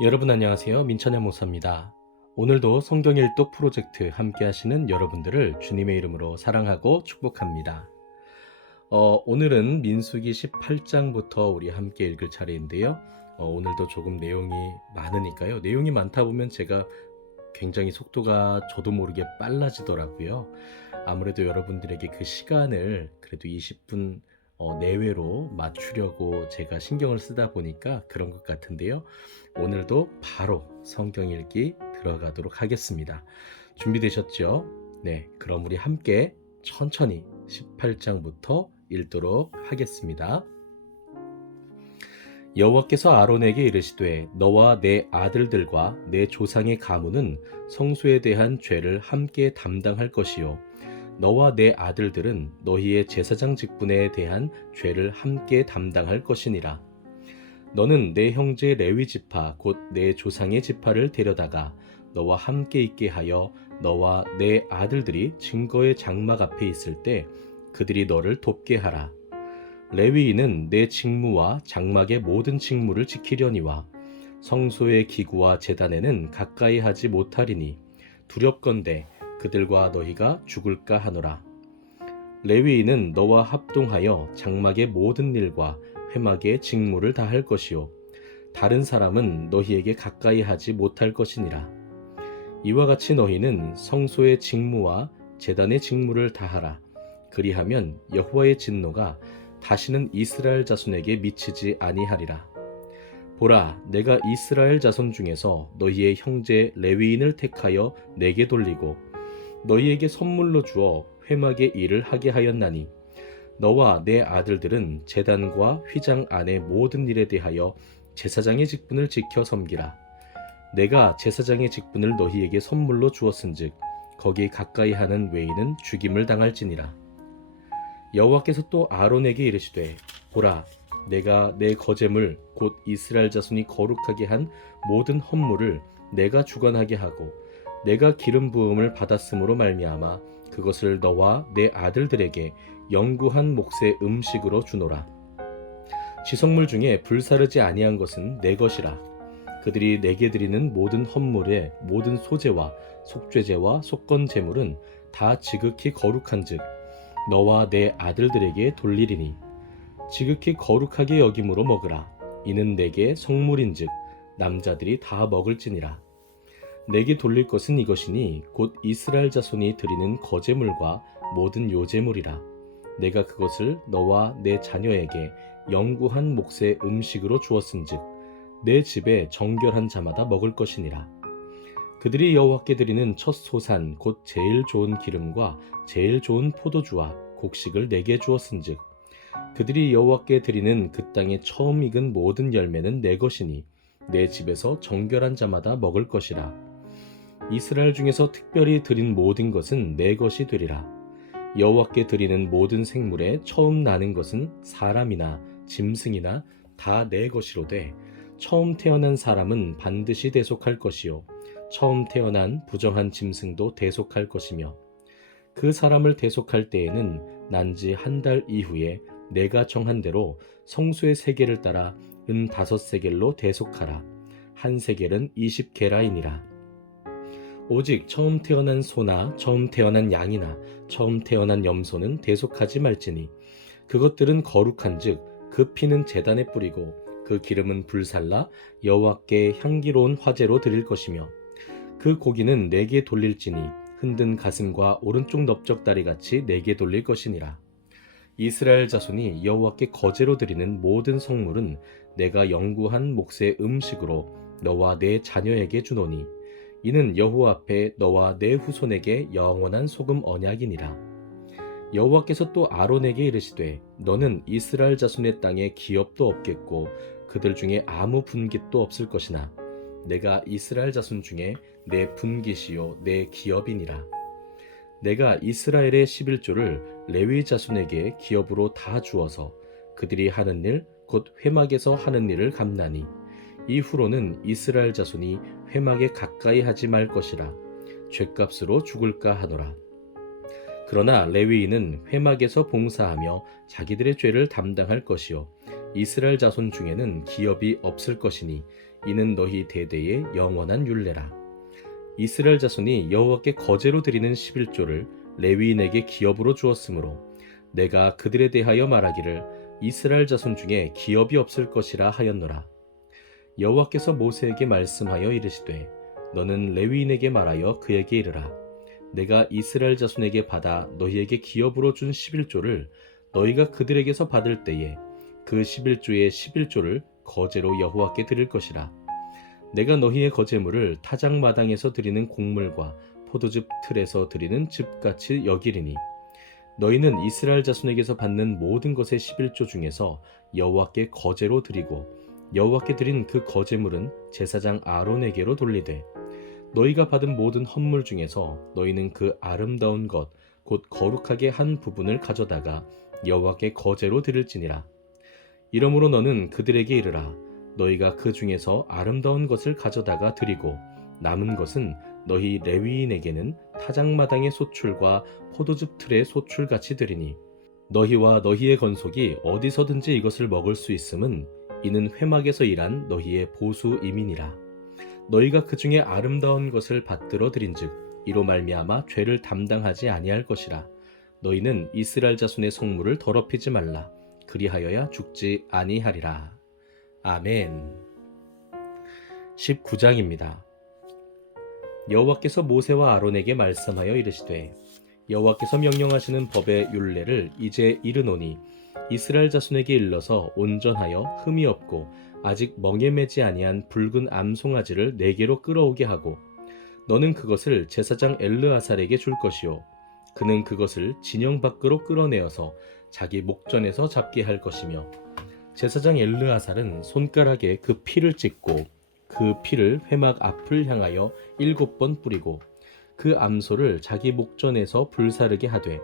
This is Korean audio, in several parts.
여러분 안녕하세요. 민천의 목사입니다. 오늘도 성경 일독 프로젝트 함께 하시는 여러분들을 주님의 이름으로 사랑하고 축복합니다. 오늘은 민수기 18장부터 우리 함께 읽을 차례인데요. 오늘도 조금 내용이 많으니까요. 내용이 많다 보면 제가 굉장히 속도가 저도 모르게 빨라지더라고요. 아무래도 여러분들에게 그 시간을 그래도 20분 내외로 맞추려고 제가 신경을 쓰다 보니까 그런 것 같은데요. 오늘도 바로 성경 읽기 들어가도록 하겠습니다. 준비되셨죠? 네, 그럼 우리 함께 천천히 18장부터 읽도록 하겠습니다. 여호와께서 아론에게 이르시되 너와 내 아들들과 내 조상의 가문은 성소에 대한 죄를 함께 담당할 것이요 너와 내 아들들은 너희의 제사장 직분에 대한 죄를 함께 담당할 것이니라. 너는 내 형제 레위 지파 곧 내 조상의 지파를 데려다가 너와 함께 있게 하여 너와 내 아들들이 증거의 장막 앞에 있을 때 그들이 너를 돕게 하라. 레위인은 내 직무와 장막의 모든 직무를 지키려니와 성소의 기구와 제단에는 가까이 하지 못하리니 두렵건대 그들과 너희가 죽을까 하노라. 레위인은 너와 합동하여 장막의 모든 일과 회막의 직무를 다 할 것이요 다른 사람은 너희에게 가까이 하지 못할 것이니라. 이와 같이 너희는 성소의 직무와 제단의 직무를 다하라. 그리하면 여호와의 진노가 다시는 이스라엘 자손에게 미치지 아니하리라. 보라, 내가 이스라엘 자손 중에서 너희의 형제 레위인을 택하여 내게 돌리고 너희에게 선물로 주어 회막의 일을 하게 하였나니 너와 내 아들들은 제단과 휘장 안의 모든 일에 대하여 제사장의 직분을 지켜 섬기라. 내가 제사장의 직분을 너희에게 선물로 주었은즉 거기 가까이 하는 외인은 죽임을 당할지니라. 여호와께서 또 아론에게 이르시되 보라, 내가 내 거제물 곧 이스라엘 자손이 거룩하게 한 모든 헌물을 내가 주관하게 하고 내가 기름 부음을 받았으므로 말미암아 그것을 너와 내 아들들에게 영구한 몫의 음식으로 주노라. 지성물 중에 불사르지 아니한 것은 내 것이라. 그들이 내게 드리는 모든 헌물의 모든 소제와 속죄제와 속건 제물은 다 지극히 거룩한즉 너와 내 아들들에게 돌리리니 지극히 거룩하게 여김으로 먹으라. 이는 내게 성물인즉 남자들이 다 먹을지니라. 내게 돌릴 것은 이것이니 곧 이스라엘 자손이 드리는 거제물과 모든 요제물이라. 내가 그것을 너와 내 자녀에게 영구한 몫의 음식으로 주었은즉 내 집에 정결한 자마다 먹을 것이니라. 그들이 여호와께 드리는 첫 소산 곧 제일 좋은 기름과 제일 좋은 포도주와 곡식을 내게 주었은즉 그들이 여호와께 드리는 그 땅에 처음 익은 모든 열매는 내 것이니 내 집에서 정결한 자마다 먹을 것이라. 이스라엘 중에서 특별히 드린 모든 것은 내 것이 되리라. 여호와께 드리는 모든 생물에 처음 나는 것은 사람이나 짐승이나 다 내 것이로되 처음 태어난 사람은 반드시 대속할 것이요 처음 태어난 부정한 짐승도 대속할 것이며 그 사람을 대속할 때에는 난지 한 달 이후에 내가 정한 대로 성소의 세겔을 따라 은 5세겔로 대속하라. 한 세겔은 20게라이니라. 오직 처음 태어난 소나 처음 태어난 양이나 처음 태어난 염소는 대속하지 말지니 그것들은 거룩한즉 그 피는 제단에 뿌리고 그 기름은 불살라 여호와께 향기로운 화제로 드릴 것이며 그 고기는 내게 돌릴지니 흔든 가슴과 오른쪽 넓적다리 같이 내게 돌릴 것이니라. 이스라엘 자손이 여호와께 거제로 드리는 모든 성물은 내가 영구한 몫의 음식으로 너와 내 자녀에게 주노니 이는 여호와 앞에 너와 내 후손에게 영원한 소금 언약이니라. 여호와께서 또 아론에게 이르시되 너는 이스라엘 자손의 땅에 기업도 없겠고 그들 중에 아무 분깃도 없을 것이나 내가 이스라엘 자손 중에 내 분깃이요 내 기업이니라. 내가 이스라엘의 11조를 레위 자손에게 기업으로 다 주어서 그들이 하는 일 곧 회막에서 하는 일을 감나니 이후로는 이스라엘 자손이 회막에 가까이 하지 말 것이라. 죗값으로 죽을까 하노라. 그러나 레위인은 회막에서 봉사하며 자기들의 죄를 담당할 것이요 이스라엘 자손 중에는 기업이 없을 것이니 이는 너희 대대의 영원한 율례라. 이스라엘 자손이 여호와께 거제로 드리는 11조를 레위인에게 기업으로 주었으므로 내가 그들에 대하여 말하기를 이스라엘 자손 중에 기업이 없을 것이라 하였노라. 여호와께서 모세에게 말씀하여 이르시되 너는 레위인에게 말하여 그에게 이르라. 내가 이스라엘 자손에게 받아 너희에게 기업으로 준 11조를 너희가 그들에게서 받을 때에 그 11조의 11조를 거제로 여호와께 드릴 것이라. 내가 너희의 거제물을 타작마당에서 드리는 곡물과 포도즙 틀에서 드리는 즙같이 여기리니 너희는 이스라엘 자손에게서 받는 모든 것의 11조 중에서 여호와께 거제로 드리고 여호와께 드린 그 거제물은 제사장 아론에게로 돌리되 너희가 받은 모든 헌물 중에서 너희는 그 아름다운 것 곧 거룩하게 한 부분을 가져다가 여호와께 거제로 드릴지니라. 이러므로 너는 그들에게 이르라. 너희가 그 중에서 아름다운 것을 가져다가 드리고 남은 것은 너희 레위인에게는 타작마당의 소출과 포도즙 틀의 소출같이 드리니 너희와 너희의 건속이 어디서든지 이것을 먹을 수 있음은 이는 회막에서 일한 너희의 보수 이민이라. 너희가 그 중에 아름다운 것을 받들어 드린즉 이로 말미암아 죄를 담당하지 아니할 것이라. 너희는 이스라엘 자손의 성물을 더럽히지 말라. 그리하여야 죽지 아니하리라. 아멘. 19장입니다. 여호와께서 모세와 아론에게 말씀하여 이르시되 여호와께서 명령하시는 법의 율례를 이제 이르노니 이스라엘 자손에게 일러서 온전하여 흠이 없고 아직 멍에 매지 아니한 붉은 암송아지를 4개로 끌어오게 하고 너는 그것을 제사장 엘르아살에게 줄 것이요 그는 그것을 진영 밖으로 끌어내어서 자기 목전에서 잡게 할 것이며 제사장 엘르아살은 손가락에 그 피를 찍고 그 피를 회막 앞을 향하여 7번 뿌리고 그 암소를 자기 목전에서 불사르게 하되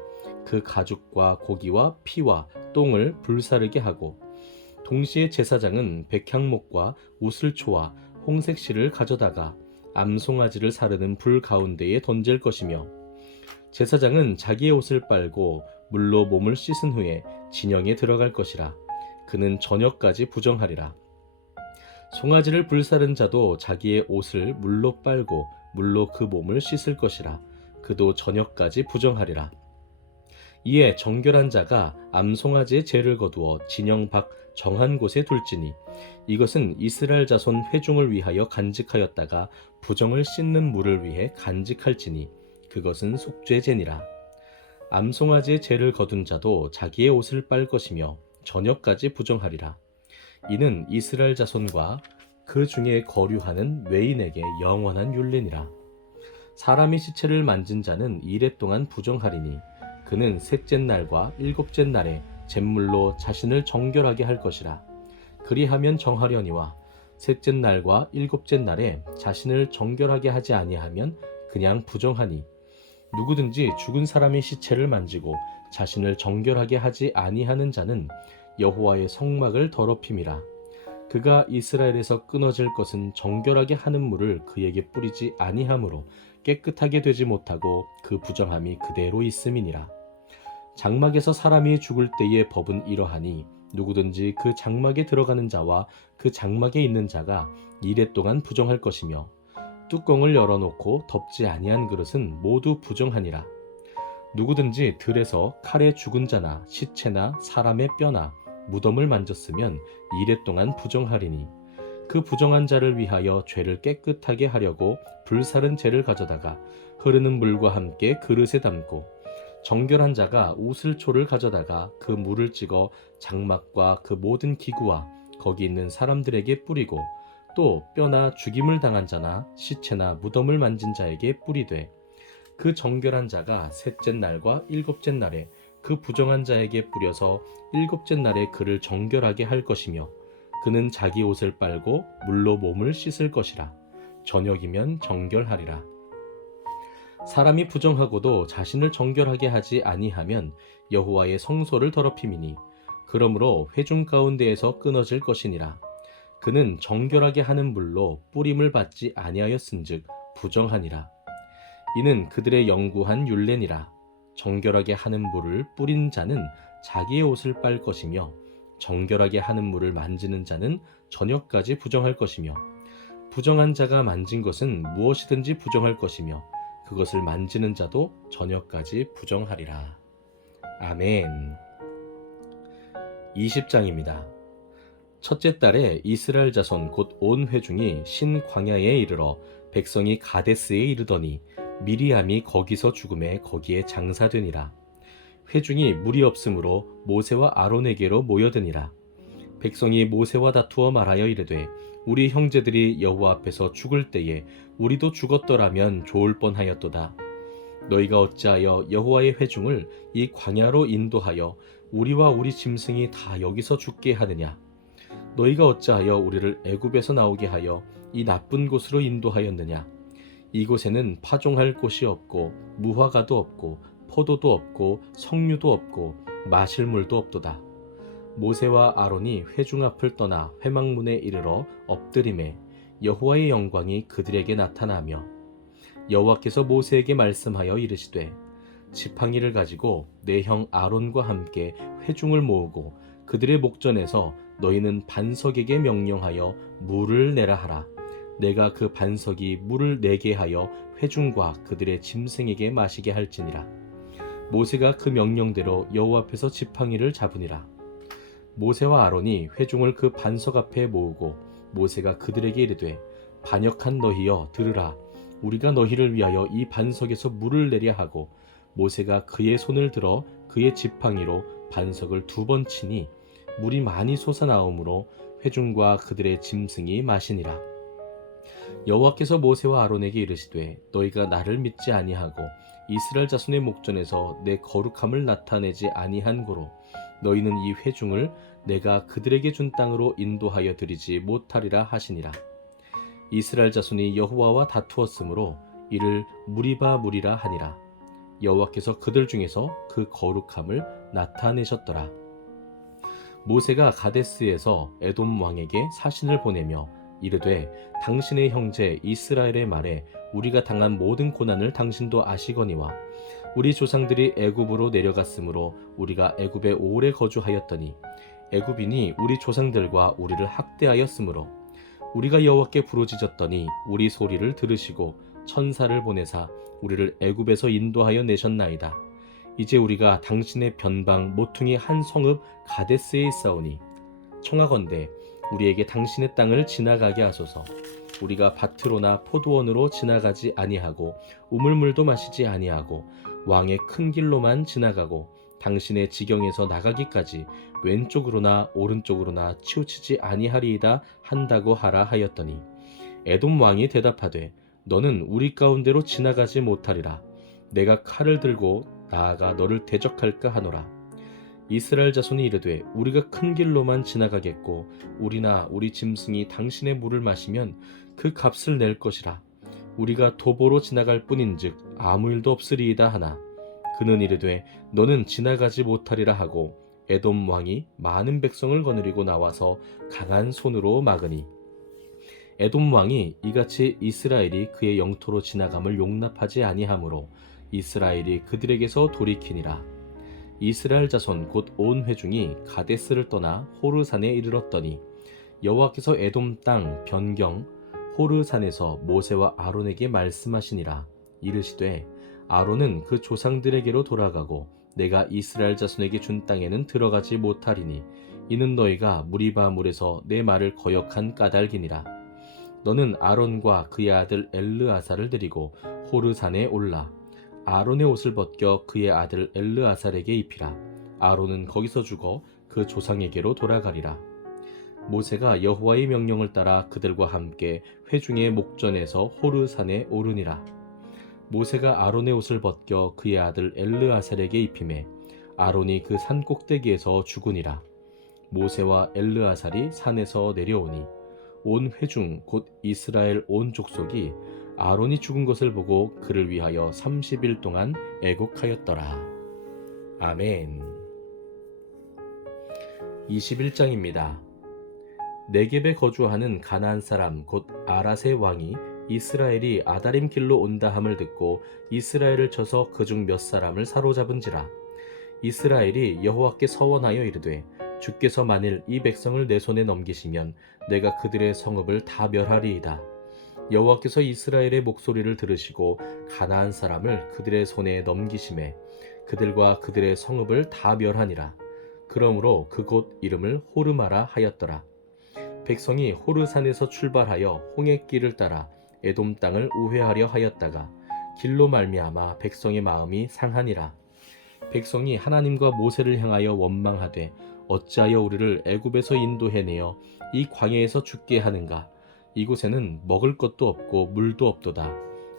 그 가죽과 고기와 피와 똥을 불사르게 하고 동시에 제사장은 백향목과 우슬초와 홍색실을 가져다가 암송아지를 사르는 불 가운데에 던질 것이며 제사장은 자기의 옷을 빨고 물로 몸을 씻은 후에 진영에 들어갈 것이라. 그는 저녁까지 부정하리라. 송아지를 불사른 자도 자기의 옷을 물로 빨고 물로 그 몸을 씻을 것이라. 그도 저녁까지 부정하리라. 이에 정결한 자가 암송아지의 죄를 거두어 진영 밖 정한 곳에 둘지니 이것은 이스라엘 자손 회중을 위하여 간직하였다가 부정을 씻는 물을 위해 간직할지니 그것은 속죄제니라. 암송아지의 죄를 거둔 자도 자기의 옷을 빨 것이며 저녁까지 부정하리라. 이는 이스라엘 자손과 그 중에 거류하는 외인에게 영원한 율례니라. 사람이 시체를 만진 자는 이레 동안 부정하리니 그는 셋째 날과 일곱째 날에 잿물로 자신을 정결하게 할 것이라. 그리하면 정하려니와 셋째 날과 일곱째 날에 자신을 정결하게 하지 아니하면 그냥 부정하니 누구든지 죽은 사람의 시체를 만지고 자신을 정결하게 하지 아니하는 자는 여호와의 성막을 더럽힘이라. 그가 이스라엘에서 끊어질 것은 정결하게 하는 물을 그에게 뿌리지 아니하므로 깨끗하게 되지 못하고 그 부정함이 그대로 있음이니라. 장막에서 사람이 죽을 때의 법은 이러하니 누구든지 그 장막에 들어가는 자와 그 장막에 있는 자가 이레 동안 부정할 것이며 뚜껑을 열어놓고 덮지 아니한 그릇은 모두 부정하니라. 누구든지 들에서 칼에 죽은 자나 시체나 사람의 뼈나 무덤을 만졌으면 이레 동안 부정하리니 그 부정한 자를 위하여 죄를 깨끗하게 하려고 불사른 재를 가져다가 흐르는 물과 함께 그릇에 담고 정결한 자가 우슬초를 가져다가 그 물을 찍어 장막과 그 모든 기구와 거기 있는 사람들에게 뿌리고 또 뼈나 죽임을 당한 자나 시체나 무덤을 만진 자에게 뿌리되 그 정결한 자가 셋째 날과 일곱째 날에 그 부정한 자에게 뿌려서 일곱째 날에 그를 정결하게 할 것이며 그는 자기 옷을 빨고 물로 몸을 씻을 것이라. 저녁이면 정결하리라. 사람이 부정하고도 자신을 정결하게 하지 아니하면 여호와의 성소를 더럽힘이니 그러므로 회중 가운데에서 끊어질 것이니라. 그는 정결하게 하는 물로 뿌림을 받지 아니하였은즉 부정하니라. 이는 그들의 영구한 율례니라. 정결하게 하는 물을 뿌린 자는 자기의 옷을 빨 것이며 정결하게 하는 물을 만지는 자는 저녁까지 부정할 것이며 부정한 자가 만진 것은 무엇이든지 부정할 것이며 그것을 만지는 자도 저녁까지 부정하리라. 아멘. 20장입니다. 첫째 달에 이스라엘 자손 곧 온 회중이 신광야에 이르러 백성이 가데스에 이르더니 미리암이 거기서 죽음에 거기에 장사되니라. 회중이 물이 없으므로 모세와 아론에게로 모여드니라. 백성이 모세와 다투어 말하여 이르되 우리 형제들이 여호와 앞에서 죽을 때에 우리도 죽었더라면 좋을 뻔하였도다. 너희가 어찌하여 여호와의 회중을 이 광야로 인도하여 우리와 우리 짐승이 다 여기서 죽게 하느냐? 너희가 어찌하여 우리를 애굽에서 나오게 하여 이 나쁜 곳으로 인도하였느냐? 이곳에는 파종할 곳이 없고 무화과도 없고 포도도 없고 석류도 없고 마실 물도 없도다. 모세와 아론이 회중 앞을 떠나 회막문에 이르러 엎드림에 여호와의 영광이 그들에게 나타나며 여호와께서 모세에게 말씀하여 이르시되 지팡이를 가지고 내 형 아론과 함께 회중을 모으고 그들의 목전에서 너희는 반석에게 명령하여 물을 내라 하라. 내가 그 반석이 물을 내게 하여 회중과 그들의 짐승에게 마시게 할지니라. 모세가 그 명령대로 여호와 앞에서 지팡이를 잡으니라. 모세와 아론이 회중을 그 반석 앞에 모으고 모세가 그들에게 이르되 반역한 너희여 들으라. 우리가 너희를 위하여 이 반석에서 물을 내려 하고 모세가 그의 손을 들어 그의 지팡이로 반석을 2번 치니 물이 많이 솟아나오므로 회중과 그들의 짐승이 마시니라. 여호와께서 모세와 아론에게 이르시되 너희가 나를 믿지 아니하고 이스라엘 자손의 목전에서 내 거룩함을 나타내지 아니한 고로 너희는 이 회중을 내가 그들에게 준 땅으로 인도하여 드리지 못하리라 하시니라. 이스라엘 자손이 여호와와 다투었으므로 이를 무리바 무리라 하니라. 여호와께서 그들 중에서 그 거룩함을 나타내셨더라. 모세가 가데스에서 에돔 왕에게 사신을 보내며 이르되 당신의 형제 이스라엘의 말에 우리가 당한 모든 고난을 당신도 아시거니와 우리 조상들이 애굽으로 내려갔으므로 우리가 애굽에 오래 거주하였더니 애굽인이 우리 조상들과 우리를 학대하였으므로 우리가 여호와께 부르짖었더니 우리 소리를 들으시고 천사를 보내사 우리를 애굽에서 인도하여 내셨나이다. 이제 우리가 당신의 변방 모퉁이 한 성읍 가데스에 있사오니 청하건대 우리에게 당신의 땅을 지나가게 하소서. 우리가 밭으로나 포도원으로 지나가지 아니하고 우물물도 마시지 아니하고 왕의 큰 길로만 지나가고 당신의 지경에서 나가기까지 왼쪽으로나 오른쪽으로나 치우치지 아니하리이다 한다고 하라 하였더니 에돔 왕이 대답하되 너는 우리 가운데로 지나가지 못하리라. 내가 칼을 들고 나아가 너를 대적할까 하노라. 이스라엘 자손이 이르되 우리가 큰 길로만 지나가겠고 우리나 우리 짐승이 당신의 물을 마시면 그 값을 낼 것이라. 우리가 도보로 지나갈 뿐인즉 아무 일도 없으리이다 하나 그는 이르되 너는 지나가지 못하리라 하고 에돔 왕이 많은 백성을 거느리고 나와서 강한 손으로 막으니 에돔 왕이 이같이 이스라엘이 그의 영토로 지나감을 용납하지 아니하므로 이스라엘이 그들에게서 돌이키니라. 이스라엘 자손 곧 온 회중이 가데스를 떠나 호르산에 이르렀더니 여호와께서 에돔 땅 변경 호르산에서 모세와 아론에게 말씀하시니라. 이르시되 아론은 그 조상들에게로 돌아가고 내가 이스라엘 자손에게 준 땅에는 들어가지 못하리니 이는 너희가 무리바 물에서 내 말을 거역한 까닭이니라. 너는 아론과 그의 아들 엘르아사를 데리고 호르산에 올라 아론의 옷을 벗겨 그의 아들 엘르아살에게 입히라. 아론은 거기서 죽어 그 조상에게로 돌아가리라. 모세가 여호와의 명령을 따라 그들과 함께 회중의 목전에서 호르산에 오르니라. 모세가 아론의 옷을 벗겨 그의 아들 엘르아살에게 입히매 아론이 그 산 꼭대기에서 죽으니라. 모세와 엘르아살이 산에서 내려오니 온 회중 곧 이스라엘 온 족속이 아론이 죽은 것을 보고 그를 위하여 30일 동안 애곡하였더라. 아멘. 21장입니다. 네겝에 거주하는 가나안 사람 곧 아랏의 왕이 이스라엘이 아다림 길로 온다 함을 듣고 이스라엘을 쳐서 그중 몇 사람을 사로잡은지라. 이스라엘이 여호와께 서원하여 이르되 주께서 만일 이 백성을 내 손에 넘기시면 내가 그들의 성읍을 다 멸하리이다. 여호와께서 이스라엘의 목소리를 들으시고 가나안 사람을 그들의 손에 넘기심에 그들과 그들의 성읍을 다 멸하니라. 그러므로 그곳 이름을 호르마라 하였더라. 백성이 호르산에서 출발하여 홍해길을 따라 에돔 땅을 우회하려 하였다가 길로 말미암아 백성의 마음이 상하니라. 백성이 하나님과 모세를 향하여 원망하되 어찌하여 우리를 애굽에서 인도해내어 이 광야에서 죽게 하는가? 이곳에는 먹을 것도 없고 물도 없도다.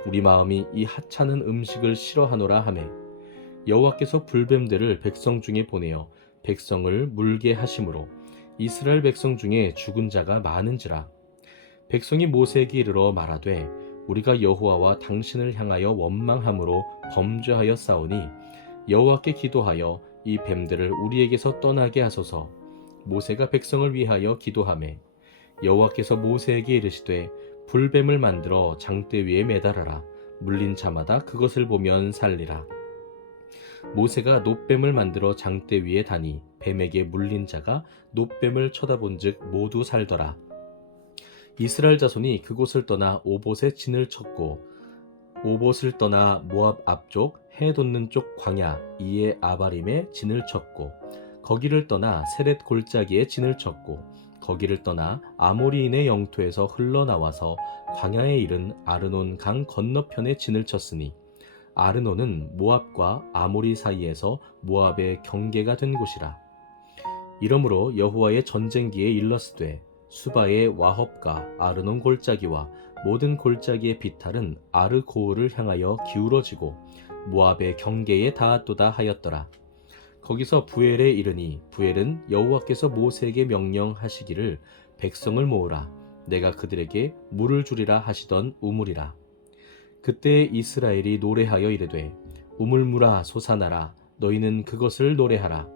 우리 마음이 이 하찮은 음식을 싫어하노라 하매 여호와께서 불뱀들을 백성 중에 보내어 백성을 물게 하심으로 이스라엘 백성 중에 죽은 자가 많은지라. 백성이 모세에게 이르러 말하되 우리가 여호와와 당신을 향하여 원망함으로 범죄하여 싸우니 여호와께 기도하여 이 뱀들을 우리에게서 떠나게 하소서. 모세가 백성을 위하여 기도하매 여호와께서 모세에게 이르시되 불뱀을 만들어 장대 위에 매달아라. 물린 자마다 그것을 보면 살리라. 모세가 놋뱀을 만들어 장대 위에 다니 뱀에게 물린 자가 놋뱀을 쳐다본즉 모두 살더라. 이스라엘 자손이 그곳을 떠나 오봇에 진을 쳤고 오봇을 떠나 모압 앞쪽 해 돋는 쪽 광야 이에 아바림에 진을 쳤고 거기를 떠나 세렛 골짜기에 진을 쳤고 거기를 떠나 아모리인의 영토에서 흘러나와서 광야에 이른 아르논 강 건너편에 진을 쳤으니 아르논은 모압과 아모리 사이에서 모압의 경계가 된 곳이라. 이러므로 여호와의 전쟁기에 일렀으되 수바의 와헙과 아르논 골짜기와 모든 골짜기의 비탈은 아르고르를 향하여 기울어지고 모압의 경계에 닿았도다 하였더라. 거기서 부엘에 이르니 부엘은 여호와께서 모세에게 명령하시기를 백성을 모으라. 내가 그들에게 물을 주리라 하시던 우물이라. 그때 이스라엘이 노래하여 이르되 우물물아 솟아나라. 너희는 그것을 노래하라.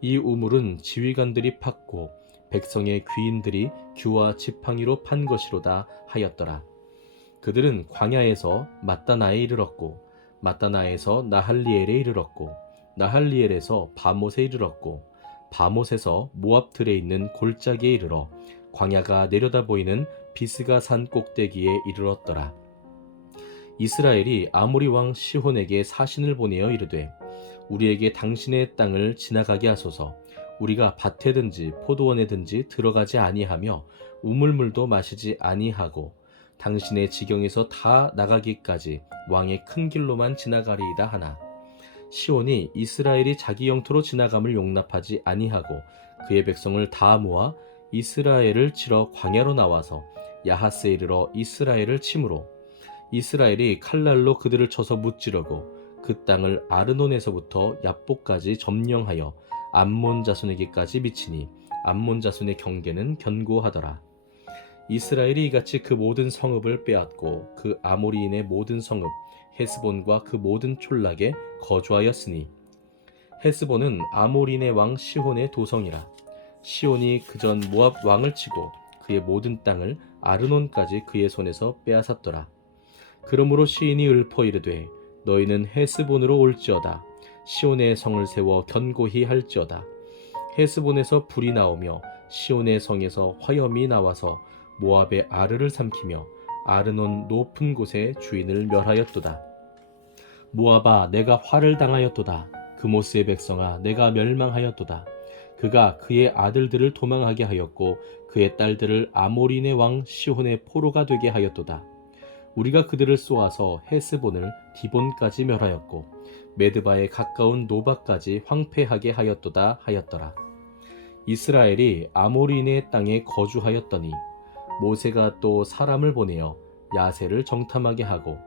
이 우물은 지휘관들이 팠고 백성의 귀인들이 규와 지팡이로 판 것이로다 하였더라. 그들은 광야에서 마따나에 이르렀고 마따나에서 나할리엘에 이르렀고 나할리엘에서 바못에 이르렀고 바못에서 모압들에 있는 골짜기에 이르러 광야가 내려다 보이는 비스가 산 꼭대기에 이르렀더라. 이스라엘이 아모리 왕 시혼에게 사신을 보내어 이르되 우리에게 당신의 땅을 지나가게 하소서. 우리가 밭에든지 포도원에든지 들어가지 아니하며 우물물도 마시지 아니하고 당신의 지경에서 다 나가기까지 왕의 큰 길로만 지나가리이다 하나 시온이 이스라엘이 자기 영토로 지나감을 용납하지 아니하고 그의 백성을 다 모아 이스라엘을 치러 광야로 나와서 야하스에 이르러 이스라엘을 치므로 이스라엘이 칼날로 그들을 쳐서 무찌르고 그 땅을 아르논에서부터 얍복까지 점령하여 암몬 자손에게까지 미치니 암몬 자손의 경계는 견고하더라. 이스라엘이 이같이 그 모든 성읍을 빼앗고 그 아모리인의 모든 성읍 헤스본과 그 모든 촌락에 거주하였으니 헤스본은 아모리인의 왕 시혼의 도성이라. 시온이 그전 모압 왕을 치고 그의 모든 땅을 아르논까지 그의 손에서 빼앗았더라. 그러므로 시인이 읊어 이르되 너희는 헤스본으로 올지어다. 시온의 성을 세워 견고히 할지어다. 헤스본에서 불이 나오며 시온의 성에서 화염이 나와서 모압의 아르를 삼키며 아르논 높은 곳에 주인을 멸하였도다. 모압아 내가 화를 당하였도다. 그모스의 백성아 내가 멸망하였도다. 그가 그의 아들들을 도망하게 하였고 그의 딸들을 아모리네 왕 시혼의 포로가 되게 하였도다. 우리가 그들을 쏘아서 헤스본을 디본까지 멸하였고 메드바에 가까운 노바까지 황폐하게 하였도다 하였더라. 이스라엘이 아모리인의 땅에 거주하였더니 모세가 또 사람을 보내어 야세를 정탐하게 하고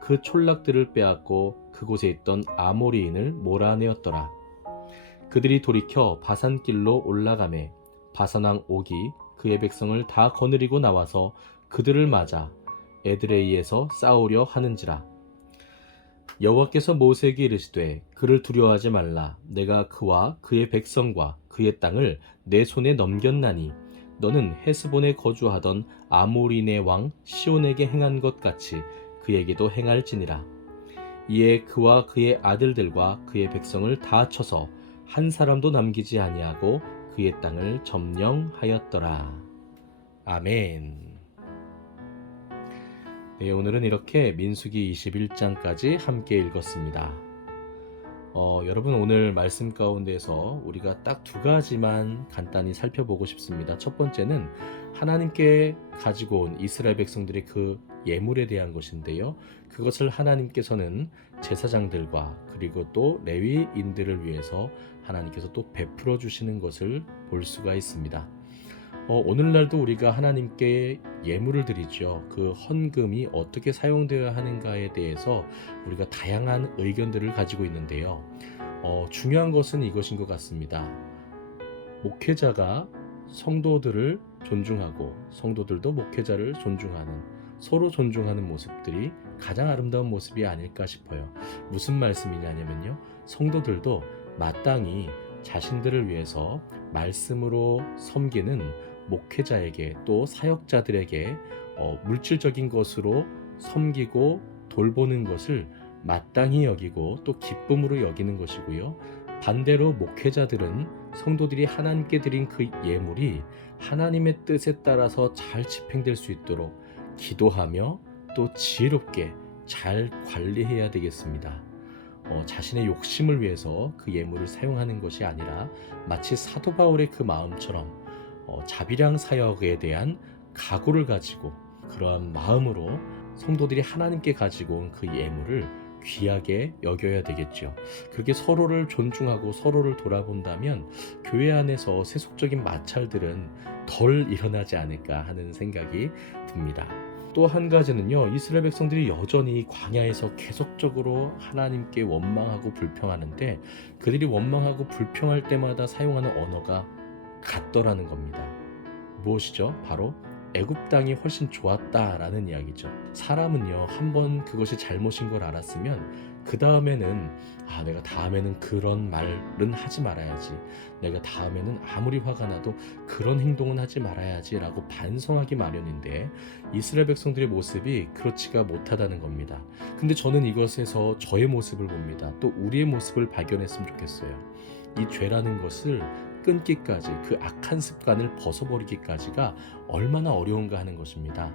그 촌락들을 빼앗고 그곳에 있던 아모리인을 몰아내었더라. 그들이 돌이켜 바산길로 올라가매 바산왕 옥이 그의 백성을 다 거느리고 나와서 그들을 맞아 에드레이에서 싸우려 하는지라. 여호와께서 모세에게 이르시되 그를 두려워하지 말라. 내가 그와 그의 백성과 그의 땅을 내 손에 넘겼나니 너는 헤스본에 거주하던 아모리네 왕 시온에게 행한 것 같이 그에게도 행할지니라. 이에 그와 그의 아들들과 그의 백성을 다 쳐서 한 사람도 남기지 아니하고 그의 땅을 점령하였더라. 아멘. 네, 오늘은 이렇게 민수기 21장까지 함께 읽었습니다. 여러분 오늘 말씀 가운데서 우리가 딱 두 가지만 간단히 살펴보고 싶습니다. 첫 번째는 하나님께 가지고 온 이스라엘 백성들의 그 예물에 대한 것인데요. 그것을 하나님께서는 제사장들과 그리고 또 레위인들을 위해서 하나님께서 또 베풀어 주시는 것을 볼 수가 있습니다. 오늘날도 우리가 하나님께 예물을 드리죠. 그 헌금이 어떻게 사용되어야 하는가에 대해서 우리가 다양한 의견들을 가지고 있는데요. 중요한 것은 이것인 것 같습니다. 목회자가 성도들을 존중하고 성도들도 목회자를 존중하는, 서로 존중하는 모습들이 가장 아름다운 모습이 아닐까 싶어요. 무슨 말씀이냐면요. 성도들도 마땅히 자신들을 위해서 말씀으로 섬기는 목회자에게 또 사역자들에게 물질적인 것으로 섬기고 돌보는 것을 마땅히 여기고 또 기쁨으로 여기는 것이고요. 반대로 목회자들은 성도들이 하나님께 드린 그 예물이 하나님의 뜻에 따라서 잘 집행될 수 있도록 기도하며 또 지혜롭게 잘 관리해야 되겠습니다. 자신의 욕심을 위해서 그 예물을 사용하는 것이 아니라 마치 사도 바울의 그 마음처럼 자비량 사역에 대한 각오를 가지고 그러한 마음으로 성도들이 하나님께 가지고 온 그 예물을 귀하게 여겨야 되겠죠. 그렇게 서로를 존중하고 서로를 돌아본다면 교회 안에서 세속적인 마찰들은 덜 일어나지 않을까 하는 생각이 듭니다. 또 한 가지는요, 이스라엘 백성들이 여전히 광야에서 계속적으로 하나님께 원망하고 불평하는데 그들이 원망하고 불평할 때마다 사용하는 언어가 같더라는 겁니다. 무엇이죠? 바로 애굽 땅이 훨씬 좋았다라는 이야기죠. 사람은요, 한번 그것이 잘못인 걸 알았으면 그 다음에는 내가 다음에는 그런 말은 하지 말아야지, 내가 다음에는 아무리 화가 나도 그런 행동은 하지 말아야지 라고 반성하기 마련인데 이스라엘 백성들의 모습이 그렇지가 못하다는 겁니다. 근데 저는 이것에서 저의 모습을 봅니다. 또 우리의 모습을 발견했으면 좋겠어요. 이 죄라는 것을 끊기까지, 그 악한 습관을 벗어버리기까지가 얼마나 어려운가 하는 것입니다.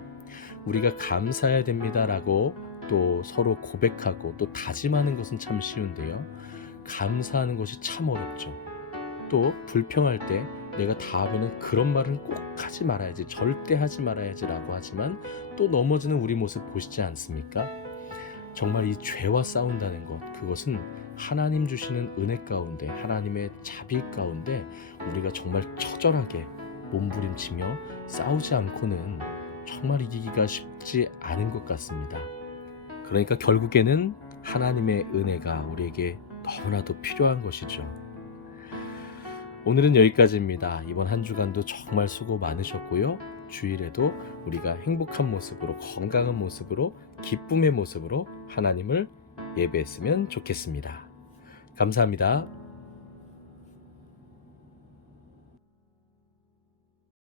우리가 감사해야 됩니다라고 또 서로 고백하고 또 다짐하는 것은 참 쉬운데요. 감사하는 것이 참 어렵죠. 또 불평할 때 내가 다음에는 그런 말은 꼭 하지 말아야지, 절대 하지 말아야지 라고 하지만 또 넘어지는 우리 모습 보시지 않습니까? 정말 이 죄와 싸운다는 것, 그것은 하나님 주시는 은혜 가운데, 하나님의 자비 가운데 우리가 정말 처절하게 몸부림치며 싸우지 않고는 정말 이기기가 쉽지 않은 것 같습니다. 그러니까 결국에는 하나님의 은혜가 우리에게 너무나도 필요한 것이죠. 오늘은 여기까지입니다. 이번 한 주간도 정말 수고 많으셨고요. 주일에도 우리가 행복한 모습으로, 건강한 모습으로, 기쁨의 모습으로 하나님을 예배했으면 좋겠습니다. 감사합니다.